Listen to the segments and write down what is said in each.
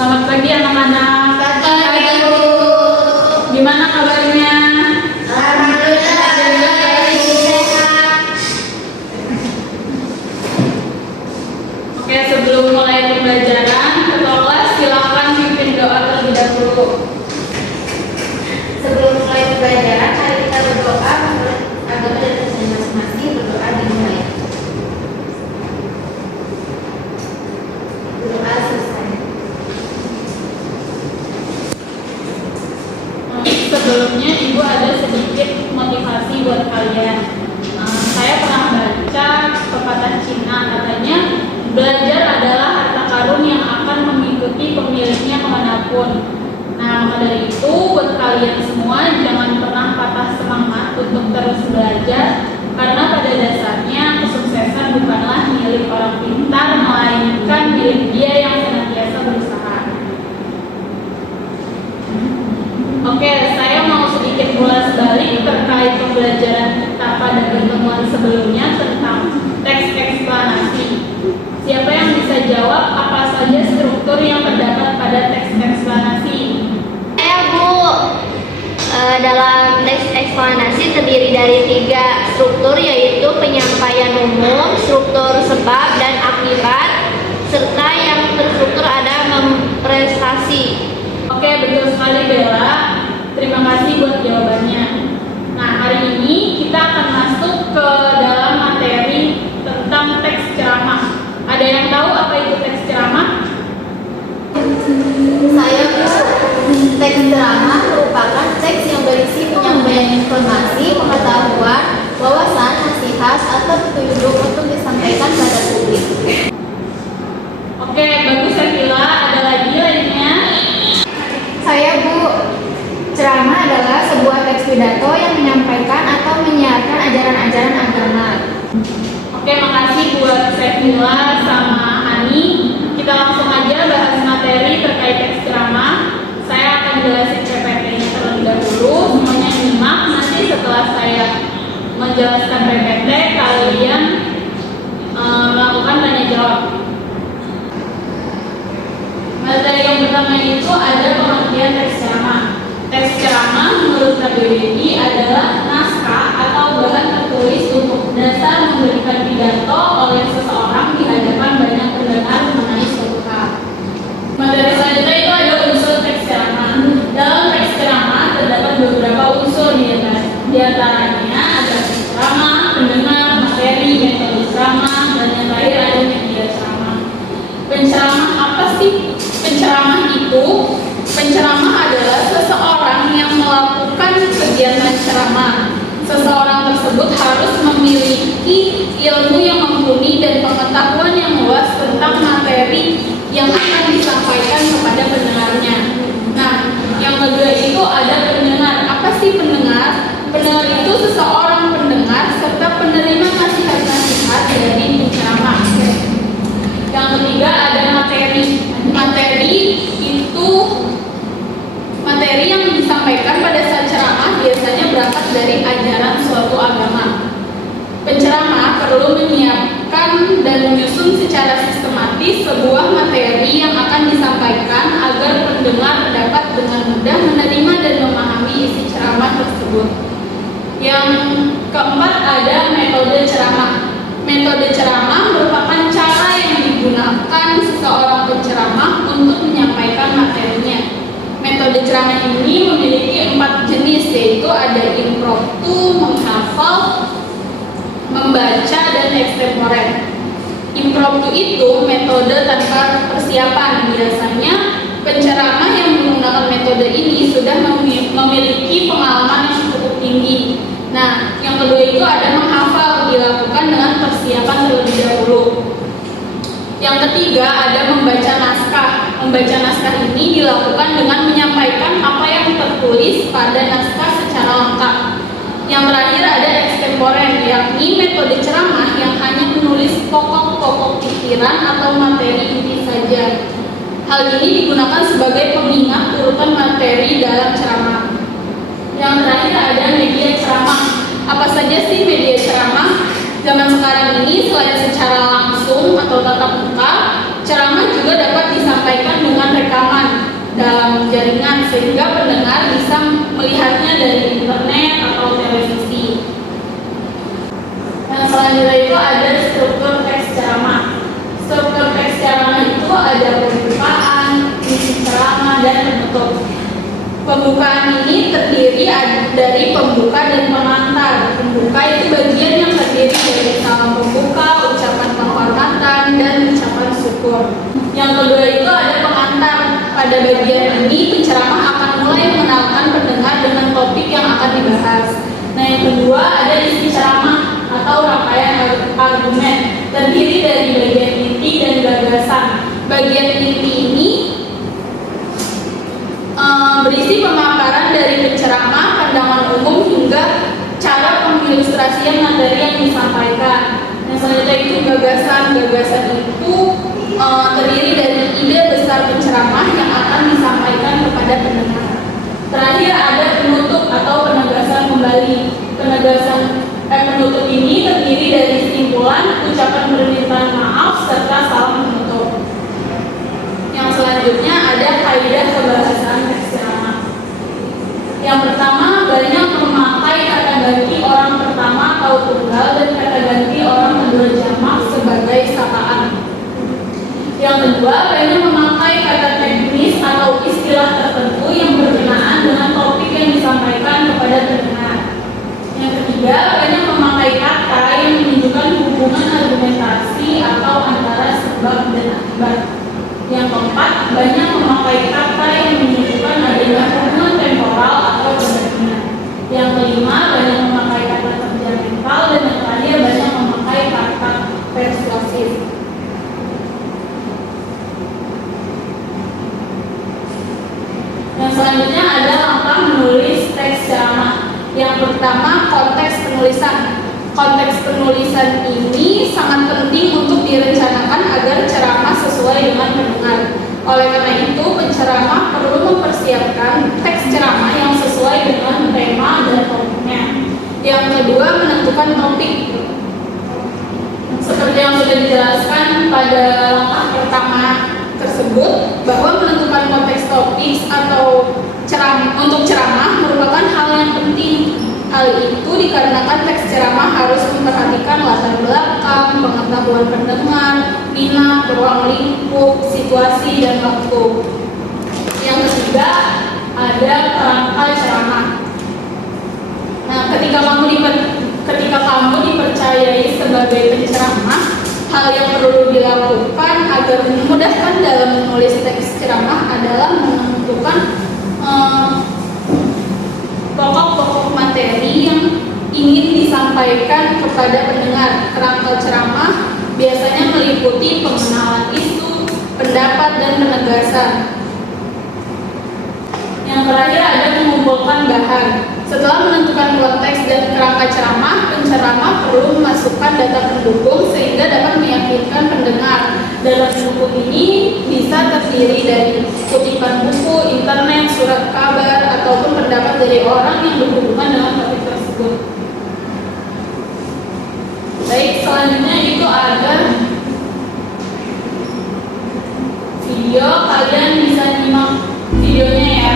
Selamat pagi anak-anak. Pagi, Bu. Gimana kabarnya? Alhamdulillah baik, sehat. Oke, sebelum mulai pembelajaran, ketua kelas silakan pimpin doa terlebih dahulu. Sebelum mulai pembelajaran, mari kita berdoa menurut agama dan Kristen masing-masing. Berdoa dimulai. Doa selesai. Sebelumnya Ibu ada sedikit motivasi buat kalian. Saya pernah baca pepatah Cina, katanya belajar adalah harta karun yang akan mengikuti pemiliknya kemanapun. Nah, maka dari itu buat kalian semua jangan pernah patah semangat untuk terus belajar, karena pada dasarnya kesuksesan bukanlah milik orang pintar, melainkan milik dia yang senantiasa berusaha. Oke, saya mau sedikit ulas balik terkait pembelajaran kita pada pertemuan sebelumnya tentang teks eksplanasi. Siapa yang bisa jawab apa saja struktur yang terdapat pada teks eksplanasi? Bu, dalam teks eksplanasi terdiri dari 3 struktur, yaitu penyampaian umum, struktur sebab dan akibat, serta yang terstruktur ada prestasi. Oke, betul sekali Bella. Terima kasih buat jawabannya. Nah, hari ini kita akan masuk ke dalam materi tentang teks ceramah. Ada yang tahu apa itu teks ceramah? Saya, Bu. Teks ceramah merupakan teks yang berisi penyampaian informasi, pengetahuan, wawasan, nasihat, atau petunjuk untuk disampaikan pada publik. Oke, bagus Sevilla. Ada lagi lainnya? Saya, Bu. Ceramah adalah sebuah teks pidato yang menyampaikan atau menyiarkan ajaran-ajaran agama. Oke, makasih buat Sevilla sama Hani. Kita langsung aja bahas materi terkait teks ceramah. Saya akan jelasin PPT-nya terlebih dahulu. Semuanya nyimak. Nanti setelah saya menjelaskan PPT, kalian melakukan tanya jawab. Materi yang pertama itu ada pengertian teks ceramah. Teks ceramah menurut KBBI adalah naskah atau bahan tertulis untuk dasar memberikan pidato oleh seseorang di hadapan banyak pendengar mengenai suatu hal. Materi selanjutnya itu ada unsur teks ceramah. Dalam teks ceramah terdapat beberapa unsur di antaranya ada ceramah, pendengar, materi, metode ceramah, dan yang terakhir ada media ceramah. Penceramah apa sih? Penceramah adalah seseorang yang melakukan kegiatan ceramah. Seseorang tersebut harus memiliki ilmu yang mumpuni dan pengetahuan yang luas tentang materi yang akan disampaikan kepada pendengarnya. Nah, yang kedua itu ada pendengar. Apa sih pendengar? Pendengar itu seseorang pendengar serta penerima nasihat-nasihat dari penceramah. Yang ketiga ada materi. Materi yang disampaikan pada saat ceramah biasanya berangkat dari ajaran suatu agama. Penceramah perlu menyiapkan dan menyusun secara sistematis sebuah materi yang akan disampaikan agar pendengar dapat dengan mudah menerima dan memahami isi ceramah tersebut. Yang keempat ada metode ceramah. Metode ceramah merupakan cara yang digunakan seseorang penceramah untuk menyampaikan materinya. Metode ceramah ini memiliki 4 jenis, yaitu ada impromptu, menghafal, membaca, dan ekstemporer. Impromptu itu metode tanpa persiapan. Biasanya penceramah yang menggunakan metode ini sudah memiliki pengalaman yang cukup tinggi. Nah, yang kedua itu ada menghafal, dilakukan dengan persiapan terlebih dahulu. Yang ketiga ada membaca naskah. Membaca naskah ini dilakukan dengan menyampaikan apa yang tertulis pada naskah secara lengkap. Yang terakhir ada ekstemporer, yakni metode ceramah yang hanya menulis pokok-pokok pikiran atau materi inti saja. Hal ini digunakan sebagai pengingat urutan materi dalam ceramah. Yang terakhir ada media ceramah. Apa saja sih media ceramah? Zaman sekarang ini selain secara langsung atau tatap muka, ceramah juga dapat disampaikan dengan rekaman. sehingga pendengar bisa melihatnya dari internet atau televisi. Yang selanjutnya itu ada struktur teks ceramah. Struktur teks ceramah itu ada pembukaan, isi ceramah, dan penutup. Pembukaan ini terdiri dari pembuka dan pengantar. Pembuka itu bagian yang terdiri dari salam pembuka, ucapan penghormatan, dan ucapan syukur. Yang kedua itu ada pengantar. Pada bagian ini penceramah akan mulai mengenalkan pendengar dengan topik yang akan dibahas. Nah, yang kedua ada isi ceramah atau rangkaian argumen, terdiri dari bagian inti dan gagasan. Bagian inti ini berisi pemaparan dari penceramah, pandangan umum, hingga cara pengilustrasian materi yang disampaikan. Yang selanjutnya itu gagasan. Gagasan itu terdiri dari ide besar penceramah yang akan disampaikan kepada pendengar. Terakhir ada penutup atau penegasan kembali. Penutup ini terdiri dari simpulan, ucapan permintaan maaf, serta salam penutup. Yang selanjutnya ada kaidah kebahasaan teks ceramah. Yang pertama, banyak memakai kata ganti orang pertama atau tunggal dan kata ganti orang kedua jamak sebagai sapaan. Yang kedua, banyak memakai kata teknis atau istilah tertentu yang berkenaan dengan topik yang disampaikan kepada pendengar. Yang ketiga, banyak memakai kata yang menunjukkan hubungan argumentasi atau antara sebab dan akibat. Yang keempat, banyak memakai kata yang menunjukkan adanya hubungan temporal atau perbandingan. Yang kelima, banyak memakai kata kerja mental, dan yang terakhir banyak memakai kata persuasif. Yang selanjutnya ada langkah menulis teks ceramah. Yang pertama, konteks penulisan. Konteks penulisan ini sangat penting untuk direncanakan agar ceramah sesuai dengan pendengar. Oleh karena itu, penceramah perlu mempersiapkan teks ceramah yang sesuai dengan tema dan topiknya. Yang kedua, menentukan topik. Seperti yang sudah dijelaskan pada langkah pertama tersebut, bahwa menentukan konteks topik atau untuk ceramah merupakan hal yang penting. Hal itu dikarenakan teks ceramah harus memperhatikan latar belakang, pengetahuan pendengar, minat, ruang lingkup, situasi, dan waktu. Yang ketiga ada kerangka ceramah. Nah, ketika kamu dipercayai sebagai penceramah, hal yang perlu dilakukan agar memudahkan dalam menulis teks ceramah adalah menentukan pokok-pokok materi yang ingin disampaikan kepada pendengar. Kerangka ceramah biasanya meliputi pengenalan isu, pendapat, dan penegasan. Yang terakhir ada mengumpulkan bahan. Setelah menentukan konteks dan kerangka ceramah, penceramah perlu memasukkan data pendukung sehingga dapat meyakinkan pendengar. Data pendukung ini bisa terdiri dari kutipan buku, internet, surat kabar, ataupun pendapat dari orang yang berhubungan dengan topik tersebut. Baik, selanjutnya itu ada video. Kalian bisa nyimak videonya ya.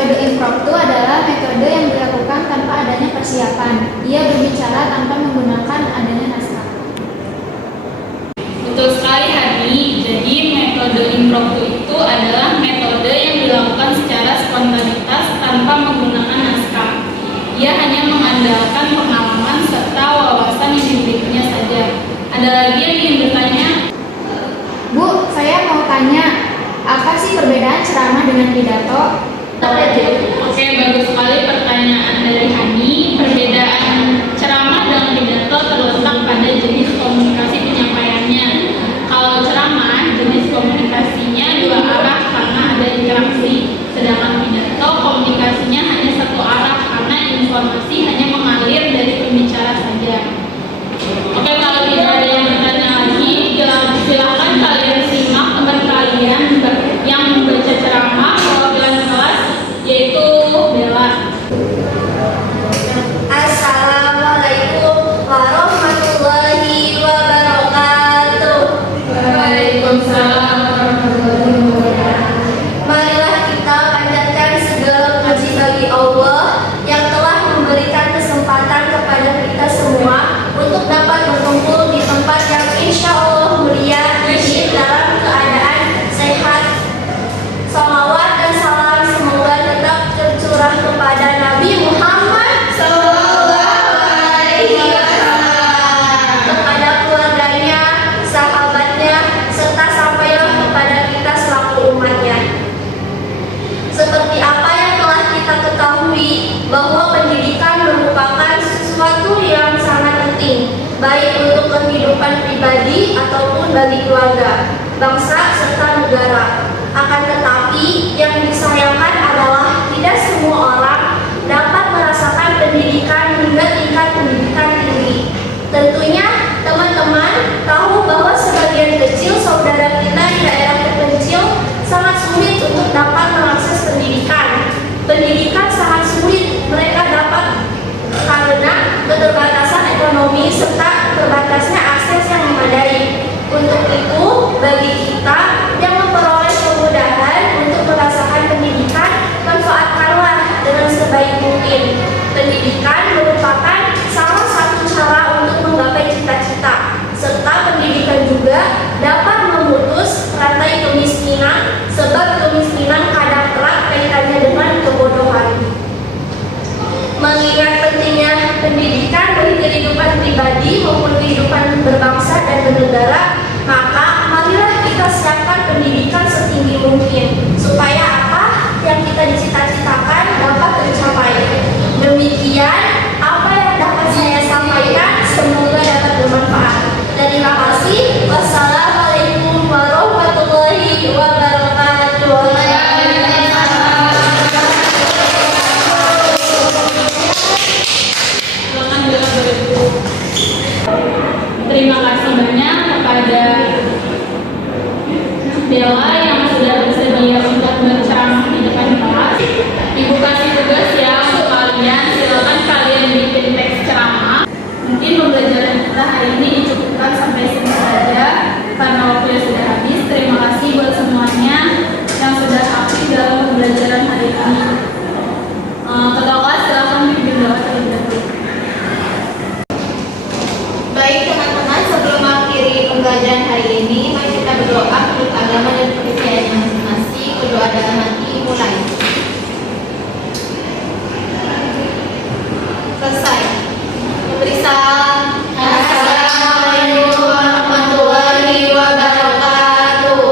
Metode impromptu adalah metode yang dilakukan tanpa adanya persiapan. Ia berbicara tanpa menggunakan adanya naskah. Betul sekali Hani. Jadi metode impromptu itu adalah metode yang dilakukan secara spontanitas tanpa menggunakan naskah. Ia hanya mengandalkan pengalaman serta wawasan yang dimilikinya saja. Ada lagi yang ingin bertanya? Bu, saya mau tanya, apa sih perbedaan ceramah dengan pidato? Oke, bagus sekali pertanyaan dari Hani. Perbedaan ceramah dengan pidato terletak pada jenis komunikasi penyampaiannya. Kalau ceramah, jenis komunikasinya dua arah karena ada interaksi. Sedangkan pidato komunikasinya hanya satu arah karena informasi hanya mengalir dari pembicara saja. Oke, kalau tidak ada yang bertanya lagi, silakan kalian simak teman kalian yang membaca ceramah perwakilan kelas, yaitu Bella. Assalamualaikum warahmatullahi wabarakatuh. Waalaikumsalam warahmatullahi wabarakatuh. Marilah kita panjatkan segala puji bagi Allah yang telah memberikan kesempatan kepada kita semua untuk dapat berkumpul di tempat yang insya Allah mulia ini dalam keadaan sehat. Salawat dan salam semoga tetap tercurah kepada Nabi Muhammad SAW, kepada keluarganya, sahabatnya, serta sampailah kepada kita selaku umatnya. Seperti apa yang telah kita ketahui bahwa pendidikan merupakan sesuatu yang sangat penting, baik untuk kehidupan pribadi ataupun bagi keluarga, bangsa, serta negara. Akan tetapi, yang disayangkan adalah tidak semua orang dapat merasakan pendidikan hingga tingkat pendidikan tinggi. Tentunya, teman-teman tahu bahwa sebagian kecil saudara kita di daerah terpencil sangat sulit untuk dapat mengakses pendidikan. Pendidikan sangat sulit mereka dapat karena keterbatasan ekonomi serta terbatasnya akses yang memadai. Untuk itu, bagi kita yang memperoleh kemudahan untuk merasakan pendidikan, manfaatkanlah dengan sebaik mungkin. Pendidikan merupakan salah satu cara untuk menggapai cita-cita, serta pendidikan juga dapat memutus rantai kemiskinan, sebab kemiskinan kadang erat kaitannya dengan kebodohan. Mengingat pentingnya pendidikan bagi kehidupan pribadi maupun kehidupan berbangsa dan bernegara, maka marilah kita siapkan pendidikan setinggi mungkin supaya apa yang kita dicita-citakan dapat tercapai. Demikian apa yang dapat saya sampaikan, semoga dapat bermanfaat. Terima kasih. Wassalamualaikum warahmatullahi wabarakatuh. Terima kasih banyak kepada Bella yang sudah bersedia untuk berceramah di depan kelas. Ibu kasih tugas ya untuk kalian, silakan kalian bikin teks ceramah. Mungkin pembelajaran kita hari ini dicukupkan sampai sini saja karena waktunya sudah habis. Terima kasih buat semuanya yang sudah aktif dalam pembelajaran hari ini. Ketua kelas silakan pimpin doa terlebih dahulu. Baik teman-teman, sebelum mengakhiri pembelajaran hari ini, mari kita berdoa menurut agama dan kepercayaan masing-masing. Berdoa dalam hati, mulai. Selesai. Beri salam. Assalamualaikum warahmatullahi wabarakatuh.